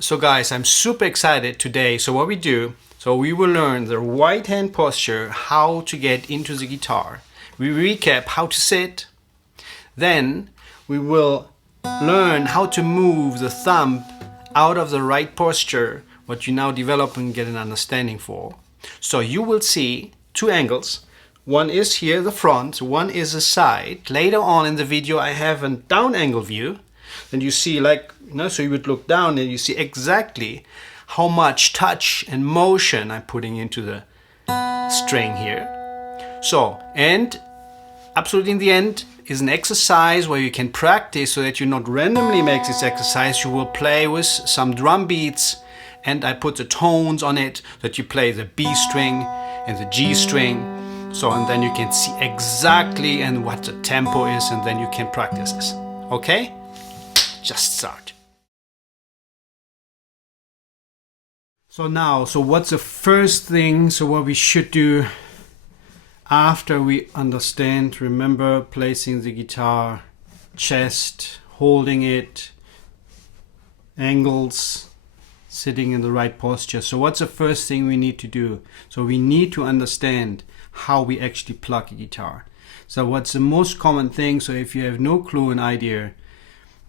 So guys, I'm super excited today. So what we do, so we will learn the right hand posture, how to get into the guitar. We recap how to sit. Then we will learn how to move the thumb out of the right posture, what you now develop and get an understanding for. So you will see two angles. One is here, the front, one is the side. Later on in the video I have a down angle view. Then you see so you would look down and you see exactly how much touch and motion I'm putting into the string here. So, and absolutely in the end is an exercise where you can practice so that you not randomly make this exercise. You will play with some drum beats and I put the tones on it that you play the B string and the G string. So, and then you can see exactly and what the tempo is, and then you can practice this. Okay? Just start. So what's the first thing, so what we should do after we understand? Remember placing the guitar, chest, holding it, angles, sitting in the right posture. So what's the first thing we need to do? So we need to understand how we actually plug a guitar. So what's the most common thing? So if you have no clue, an idea,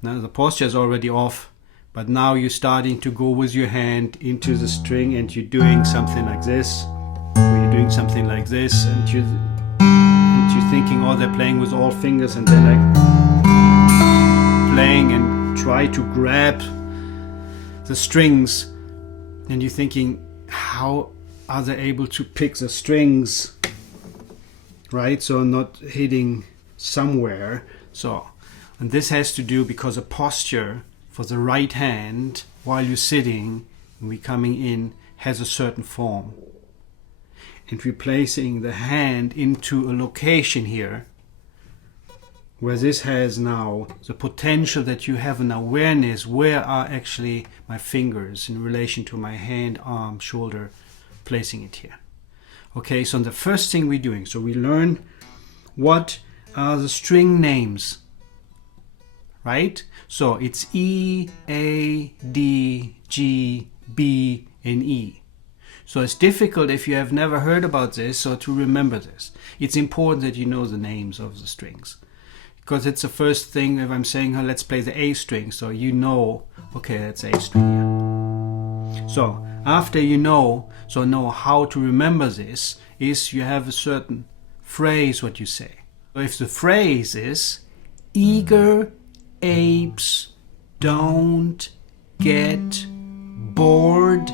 now the posture is already off, but now you're starting to go with your hand into the string and you're doing something like this, or you're doing something like this, and you're thinking, oh, they're playing with all fingers, and they're like playing and try to grab the strings, and you're thinking, how are they able to pick the strings, right? So not hitting somewhere. So, and this has to do because a posture for the right hand while you're sitting and we're coming in has a certain form. And we're placing the hand into a location here where this has now the potential that you have an awareness, where are actually my fingers in relation to my hand, arm, shoulder, placing it here. Okay, so the first thing we're doing, so we learn what are the string names. Right? So it's E, A, D, G, B, and E. So it's difficult if you have never heard about this, so to remember this. It's important that you know the names of the strings. Because it's the first thing, if I'm saying, oh, let's play the A string, so you know, okay, that's A string here. So after you know how to remember this, is you have a certain phrase what you say. So if the phrase is, eager apes don't get bored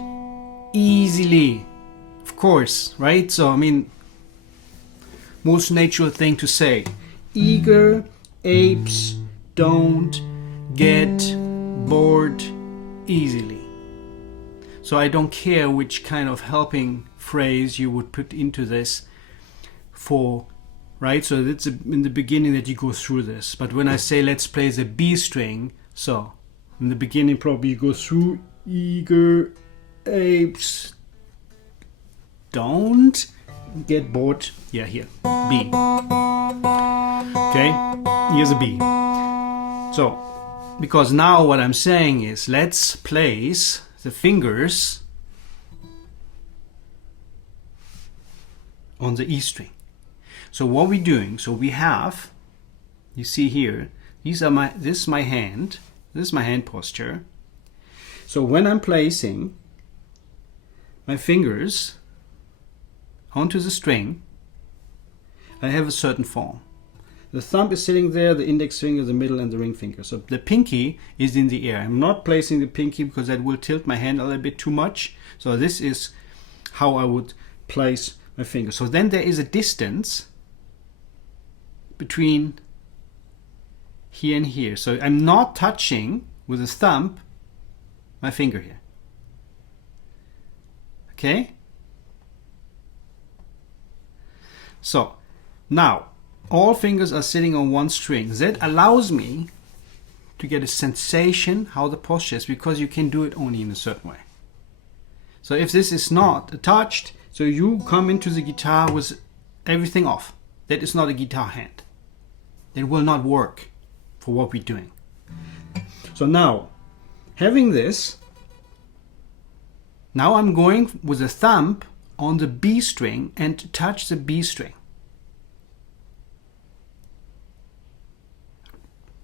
easily. Of course, right? So, I mean, most natural thing to say. Eager apes don't get bored easily. So I don't care which kind of helping phrase you would put into this for, right? So it's in the beginning that you go through this. But when I say let's play the B string, so in the beginning probably you go through eager apes don't get bored. Yeah, here, B. Okay, here's a B. So, because now what I'm saying is let's place the fingers on the E string. So what we're doing, so we have, you see here, this is my hand posture. So when I'm placing my fingers onto the string, I have a certain form. The thumb is sitting there, the index finger, the middle, and the ring finger. So the pinky is in the air. I'm not placing the pinky because that will tilt my hand a little bit too much. So this is how I would place my finger. So then there is a distance between here and here. So I'm not touching with the thumb my finger here. Okay? So now all fingers are sitting on one string. That allows me to get a sensation how the posture is, because you can do it only in a certain way. So if this is not touched, so you come into the guitar with everything off. That is not a guitar hand. It will not work for what we're doing. So now, having this, Now I'm going with a thumb on the B string and touch the B string.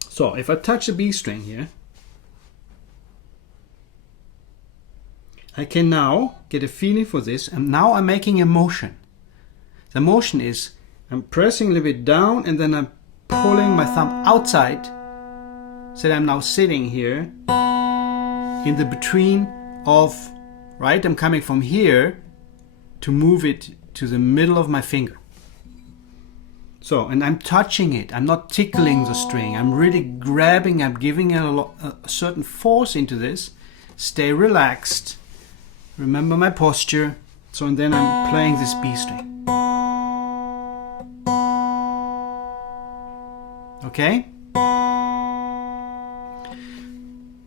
So if I touch the B string here, I can now get a feeling for this, and now I'm making a motion. The motion is I'm pressing a little bit down and then I'm pulling my thumb outside, so that I'm now sitting here in the between of, right? I'm coming from here to move it to the middle of my finger. So, and I'm touching it. I'm not tickling the string. I'm really grabbing, I'm giving a certain force into this. Stay relaxed. Remember my posture. So, and then I'm playing this B string. Okay?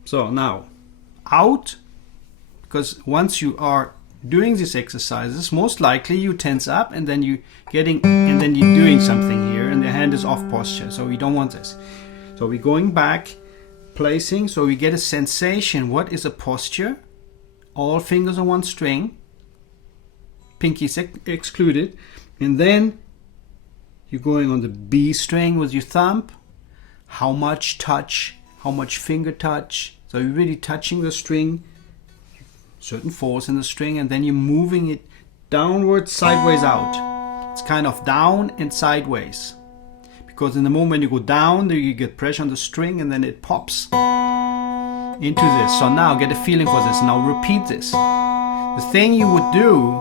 So now, out, because once you are doing these exercises, most likely you tense up and then you're doing something here and the hand is off posture. So we don't want this. So we're going back, placing, so we get a sensation. What is a posture? All fingers on one string, pinky excluded, and then you're going on the B string with your thumb. How much touch, how much finger touch. So you're really touching the string, certain force in the string, and then you're moving it downwards, sideways out. It's kind of down and sideways. Because in the moment you go down, you get pressure on the string and then it pops into this. So now get a feeling for this. Now repeat this. The thing you would do,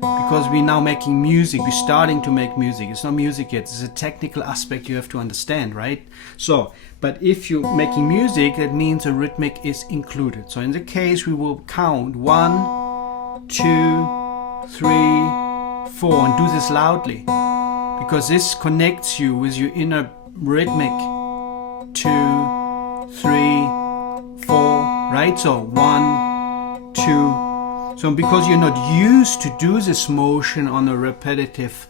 because we're now making music, we're starting to make music. It's not music yet, it's a technical aspect you have to understand, right? So, but if you're making music, that means a rhythmic is included. So in the case, we will count 1, 2, 3, 4, and do this loudly. Because this connects you with your inner rhythmic. 2, 3, 4, right? So 1, 2. So because you're not used to do this motion on a repetitive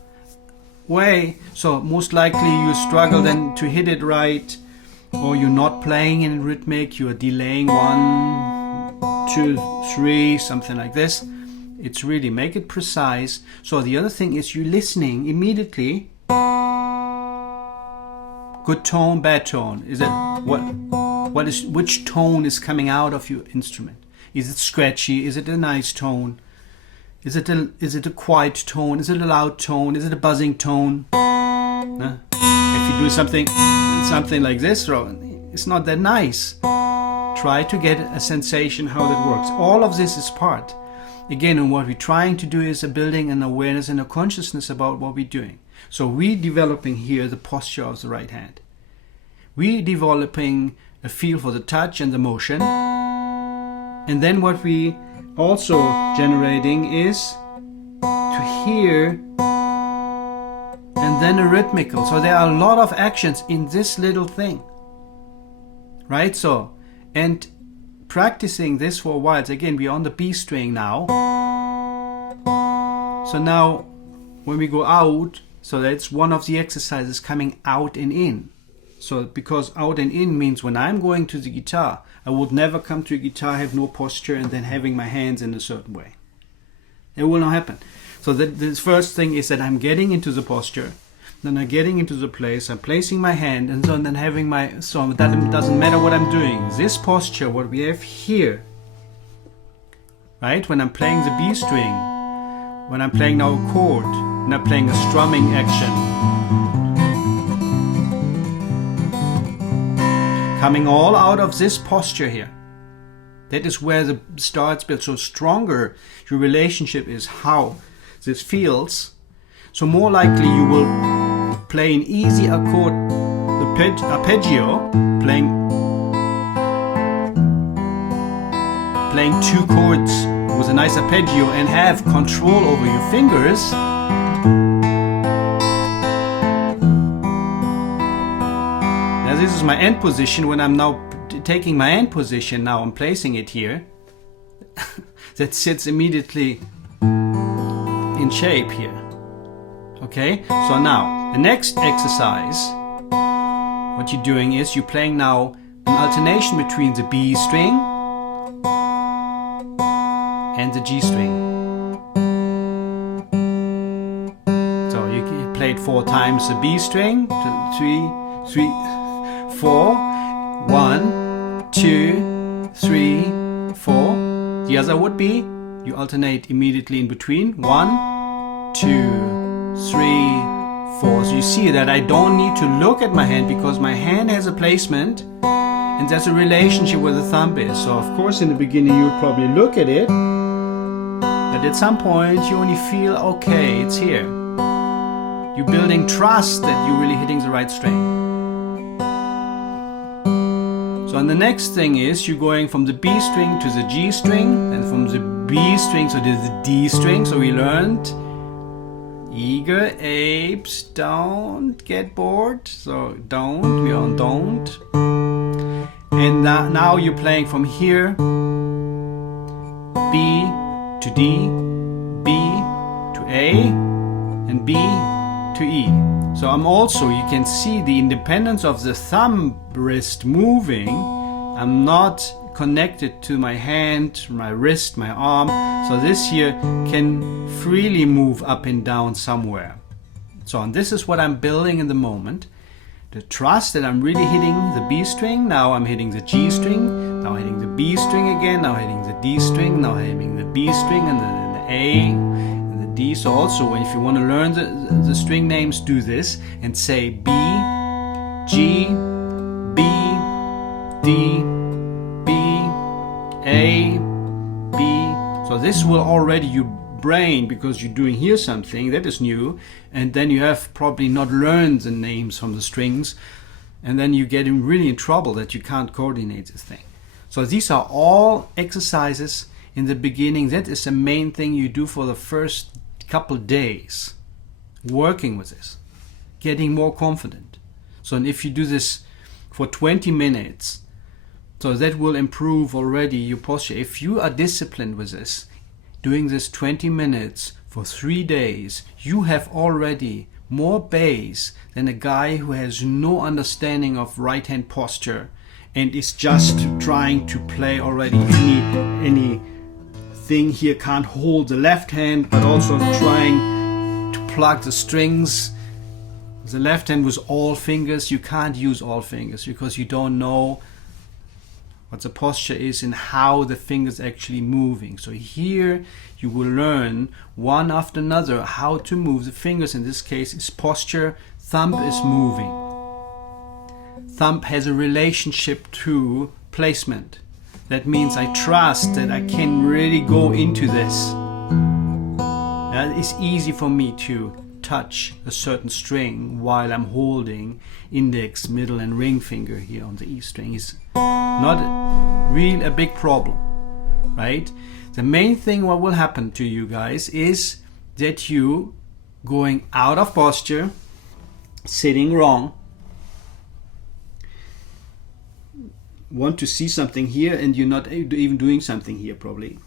way, so most likely you struggle then to hit it right, or you're not playing in rhythmic, you're delaying 1, 2, 3, something like this. It's really make it precise. So the other thing is you're listening immediately. Good tone, bad tone. Is it which tone is coming out of your instrument? Is it scratchy? Is it a nice tone? Is it a quiet tone? Is it a loud tone? Is it a buzzing tone? If you do something like this, it's not that nice. Try to get a sensation how that works. All of this is part. Again, and what we're trying to do is building an awareness and a consciousness about what we're doing. So we're developing here the posture of the right hand. We're developing a feel for the touch and the motion. And then what we also generating is to hear and then a rhythmical. So there are a lot of actions in this little thing. Right? So, and practicing this for a while. Again, we're on the B string now. So now when we go out, so that's one of the exercises coming out and in. So because out and in means when I'm going to the guitar, I would never come to a guitar, have no posture, and then having my hands in a certain way. It will not happen. So the first thing is that I'm getting into the posture, then I'm getting into the place, I'm placing my hand, and then having my, so that doesn't matter what I'm doing. This posture, what we have here, right? When I'm playing the B string, when I'm playing now a chord, and I'm playing a strumming action, coming all out of this posture here. That is where the starts build. So stronger your relationship is how this feels. So more likely you will play an easy accord, the arpeggio, playing 2 chords with a nice arpeggio and have control over your fingers. This is my end position. When I'm now taking my end position, now I'm placing it here. That sits immediately in shape here. Okay, so now the next exercise, what you're doing is you're playing now an alternation between the B string and the G string. So you play it 4 times the B string, 3, 4, 1, 2, 3, 4. The other would be, you alternate immediately in between, 1, 2, 3, 4. So you see that I don't need to look at my hand because my hand has a placement and there's a relationship where the thumb is. So of course in the beginning you would probably look at it, but at some point you only feel, okay, it's here. You're building trust that you're really hitting the right string. So and the next thing is you're going from the B string to the G string, and from the B string to the D string. So we learned eager apes don't get bored. So don't, we are on don't. And now you're playing from here, B to D, B to A, and B to E. So I'm also, you can see the independence of the thumb wrist moving. I'm not connected to my hand, my wrist, my arm. So this here can freely move up and down somewhere. So and this is what I'm building in the moment. The trust that I'm really hitting the B string. Now I'm hitting the G string. Now hitting the B string again. Now hitting the D string. Now hitting the B string and the A. D. So also if you want to learn the string names, do this and say B, G, B, D, B, A, B. So this will already your brain, because you're doing here something that is new, and then you have probably not learned the names from the strings, and then you get really in trouble that you can't coordinate this thing. So these are all exercises in the beginning. That is the main thing you do for the first couple days, working with this, getting more confident. So and if you do this for 20 minutes, so that will improve already your posture. If you are disciplined with this, doing this 20 minutes for 3 days, you have already more base than a guy who has no understanding of right hand posture and is just trying to play already any thing here, can't hold the left hand, but also trying to plug the strings. The left hand with all fingers, you can't use all fingers because you don't know what the posture is and how the fingers actually moving. So here you will learn one after another how to move the fingers. In this case is posture, thumb is moving. Thumb has a relationship to placement. That means I trust that I can really go into this. It's easy for me to touch a certain string while I'm holding index, middle and ring finger here on the E string. It's not really a big problem, right? The main thing what will happen to you guys is that you going out of posture, sitting wrong, want to see something here and you're not even doing something here probably.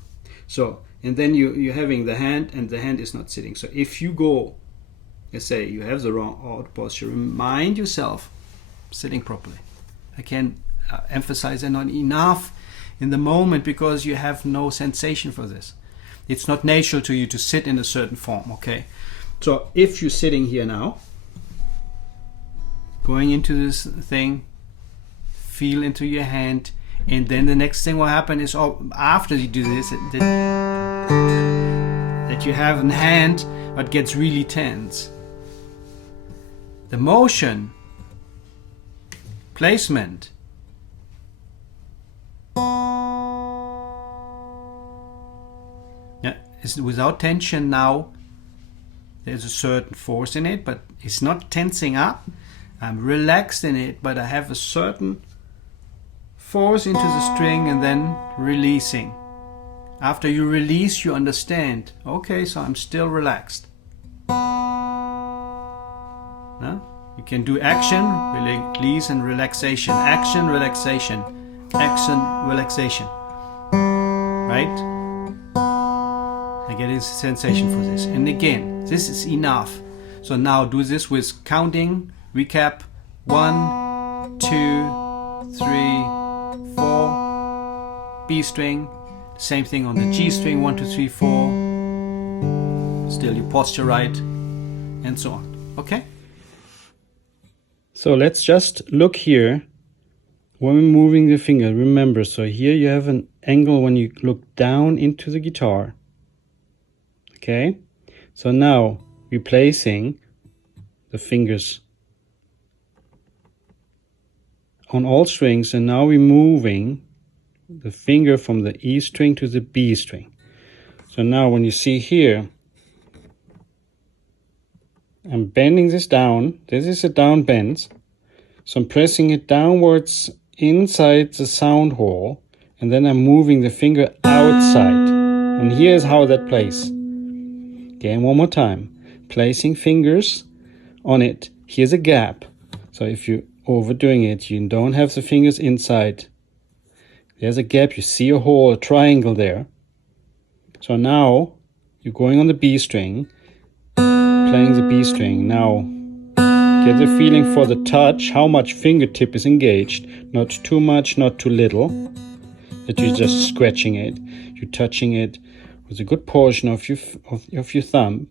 So and then you're having the hand and the hand is not sitting. So if you go, let's say you have the wrong out posture, remind yourself sitting properly. I can emphasize that not enough in the moment because you have no sensation for this. It's not natural to you to sit in a certain form, okay? So if you're sitting here now, going into this thing, feel into your hand, and then the next thing will happen is after you do this that you have a hand but gets really tense. The motion, placement, is without tension. Now there's a certain force in it, but it's not tensing up. I'm relaxed in it, but I have a certain force into the string and then releasing. After you release, you understand, okay, so I'm still relaxed. No? You can do action, release and relaxation. Action, relaxation. Action, relaxation. Right? I get a sensation for this. And again, this is enough. So now do this with counting, recap. 1, 2, 3, 4, B string, Same thing on the G string, 1, 2, 3, 4. Still your posture right, and so on. Okay? So let's just look here when we're moving the finger. Remember, so here you have an angle when you look down into the guitar. Okay? So now replacing the fingers on all strings, and now we're moving the finger from the E string to the B string. So now when you see here, I'm bending this down. This is a down bend. So I'm pressing it downwards inside the sound hole, and then I'm moving the finger outside. And here's how that plays. Again, one more time. Placing fingers on it. Here's a gap. So if you're overdoing it, you don't have the fingers inside. There's a gap. You see a hole, a triangle there. So now you're going on the B string, playing the B string. Now get the feeling for the touch, how much fingertip is engaged. Not too much, not too little. That you're just scratching it. You're touching it with a good portion of your thumb.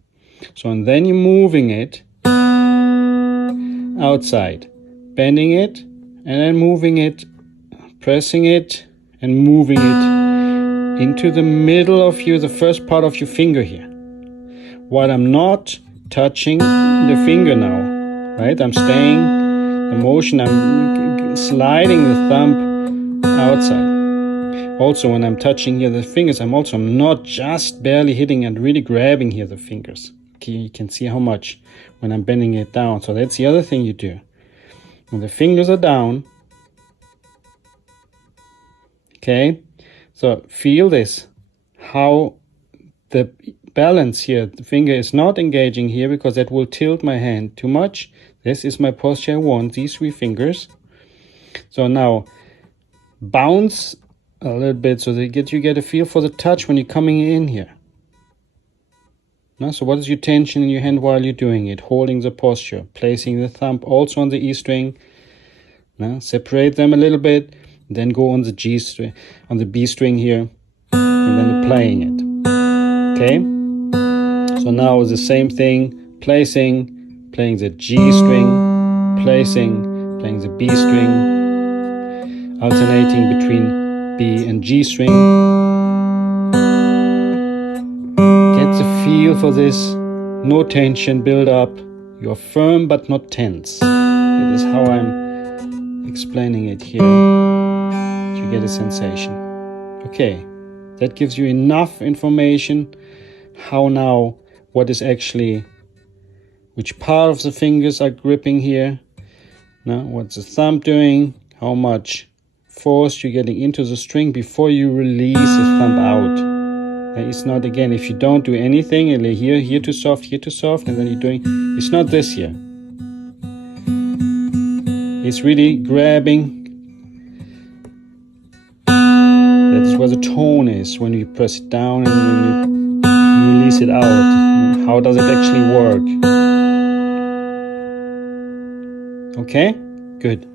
So, and then you're moving it outside, bending it, and then moving it, pressing it, and moving it into the middle of the first part of your finger here. While I'm not touching the finger now, right? I'm staying the motion, I'm sliding the thumb outside. Also, when I'm touching here the fingers, I'm not just barely hitting and really grabbing here the fingers. Okay, you can see how much when I'm bending it down. So that's the other thing you do. When the fingers are down, okay, so feel this, how the balance here, the finger is not engaging here because that will tilt my hand too much. This is my posture I want, these 3 fingers. So now bounce a little bit so that you get a feel for the touch when you're coming in here. Now, so what is your tension in your hand while you're doing it? Holding the posture, placing the thumb also on the E string. Now, separate them a little bit, then go on the G string, on the B string here, and then playing it. Okay? So now it's the same thing, playing the G string, playing the B string, alternating between B and G string. Get the feel for this. No tension build up. You're firm but not tense. That is how I'm explaining it here. You get a sensation. Okay, that gives you enough information how now what is actually, which part of the fingers are gripping here. Now what's the thumb doing? How much force you're getting into the string before you release the thumb out. It's not, again, if you don't do anything, and here too soft, and then you're doing, it's not this here. It's really grabbing. That is where the tone is, when you press it down and then you release it out. How does it actually work? Okay? Good.